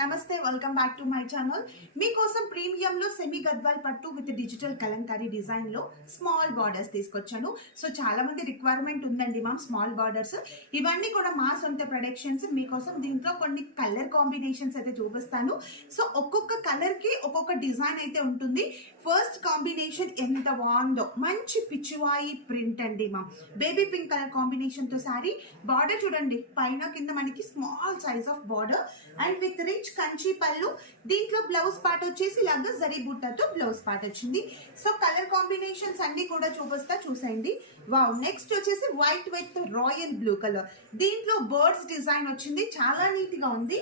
నమస్తే welcome back to my channel. మీకోసం ప్రీమియంలో semi Gadwal పట్టు విత్ డిజిటల్ కలంకారీ డిజైన్లో స్మాల్ బార్డర్స్ తీసుకొచ్చాను. సో చాలా మంది రిక్వైర్మెంట్ ఉందండి మ్యామ్ స్మాల్ బార్డర్స్. ఇవన్నీ కూడా మా సొంత ప్రొడక్షన్స్ మీకోసం. దీంట్లో కొన్ని కలర్ కాంబినేషన్స్ అయితే చూపిస్తాను. సో ఒక్కొక్క కలర్కి ఒక్కొక్క డిజైన్ అయితే ఉంటుంది. ఫస్ట్ కాంబినేషన్ ఎంత బాగుందో, మంచి పిచ్చివాయి ప్రింట్ అండి మ్యామ్. బేబీ పింక్ కలర్ కాంబినేషన్తో శారీ. బార్డర్ చూడండి, పైన కింద మనకి small size of border and with rich Kanchi పళ్ళు. దీంట్లో బ్లౌజ్ పార్ట్ వచ్చేసి ఇలాగా జరీ బుట్టతో బ్లౌజ్ పార్ట్ వచ్చింది. సో కలర్ కాంబినేషన్స్ అన్ని కూడా చూపిస్తా, చూసేయండి. వావ్, నెక్స్ట్ వచ్చేసి white with royal blue colour. దీంట్లో బర్డ్స్ డిజైన్ వచ్చింది, చాలా నీట్ గా ఉంది.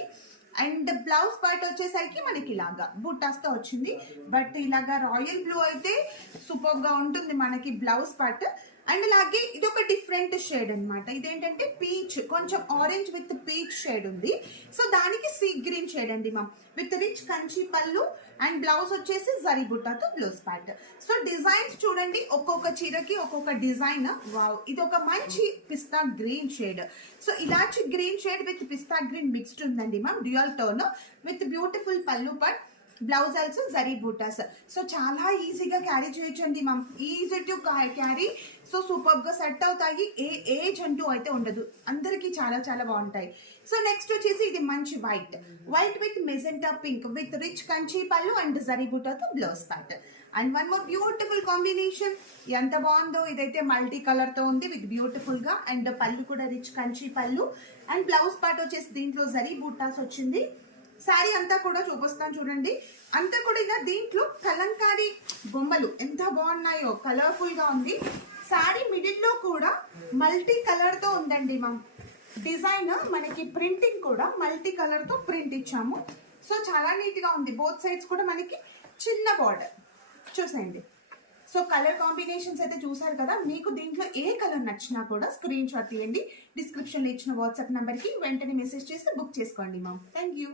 అండ్ బ్లౌజ్ పార్ట్ వచ్చేసరికి మనకి ఇలాగా బుట్టాస్తో వచ్చింది. బట్ ఇలాగా రాయల్ బ్లూ అయితే సూపర్ గా ఉంటుంది మనకి బ్లౌజ్ పార్ట్. అండ్ అలాగే ఇది ఒక డిఫరెంట్ షేడ్ అనమాట. ఇదేంటంటే పీచ్, కొంచెం ఆరెంజ్ విత్ పీచ్ షేడ్ ఉంది. సో దానికి సీ గ్రీన్ షేడ్ అండి మ్యామ్, విత్ రిచ్ కంచి పళ్ళు అండ్ బ్లౌజ్ వచ్చేసి జరీ బుట్టాతో బ్లౌజ్ పార్ట్. సో డిజైన్స్ చూడండి, ఒక్కొక్క చీరకి ఒక్కొక్క డిజైన్. వావ్, ఇది ఒక మంచి pista green shade. So elaichi green shade with pista green mixed ఉందండి ma'am, dual tone with beautiful పళ్ళు పార్ట్, బ్లౌజ్ ఆల్సో జరీ బూటాస్. సో చాలా ఈజీగా క్యారీ చేయొచ్చండి ma'am, easy to carry. So super గా సెట్ అవుతాయి, ఏ ఏజ్ అంటూ అయితే ఉండదు, అందరికి చాలా చాలా బాగుంటాయి. సో నెక్స్ట్ వచ్చేసి ఇది మంచి white with magenta pink with rich Kanchi పళ్ళు అండ్ జరీ బూటాతో blouse part. And one more beautiful combination, ఎంత బాగుందో. ఇదైతే మల్టీ కలర్ తో ఉంది విత్ బ్యూటిఫుల్ గా, అండ్ పళ్ళు కూడా రిచ్ కంచి పళ్ళు అండ్ బ్లౌజ్ పార్ట్ వచ్చేసి దీంట్లో జరీ బూటాస్ వచ్చింది. శారీ అంతా కూడా చూపిస్తాను చూడండి. అంతా కూడా ఇలా దీంట్లో కలంకారీ బొమ్మలు ఎంత బాగున్నాయో, కలర్ఫుల్ గా ఉంది. శారీ మిడిల్ లో కూడా మల్టీ కలర్ తో ఉందండి మ్యామ్. డిజైన్ మనకి ప్రింటింగ్ కూడా మల్టీ కలర్ తో ప్రింట్ ఇచ్చాము. సో చాలా నీట్ గా ఉంది. బోత్ సైడ్స్ కూడా మనకి చిన్న బార్డర్ చూసేయండి. సో కలర్ కాంబినేషన్స్ అయితే చూసారు కదా. మీకు దీంట్లో ఏ కలర్ నచ్చినా కూడా స్క్రీన్ షాట్ తీయండి. డిస్క్రిప్షన్లో ఇచ్చిన వాట్సాప్ నెంబర్కి వెంటనే మెసేజ్ చేసి బుక్ చేసుకోండి మ్యామ్. Thank you.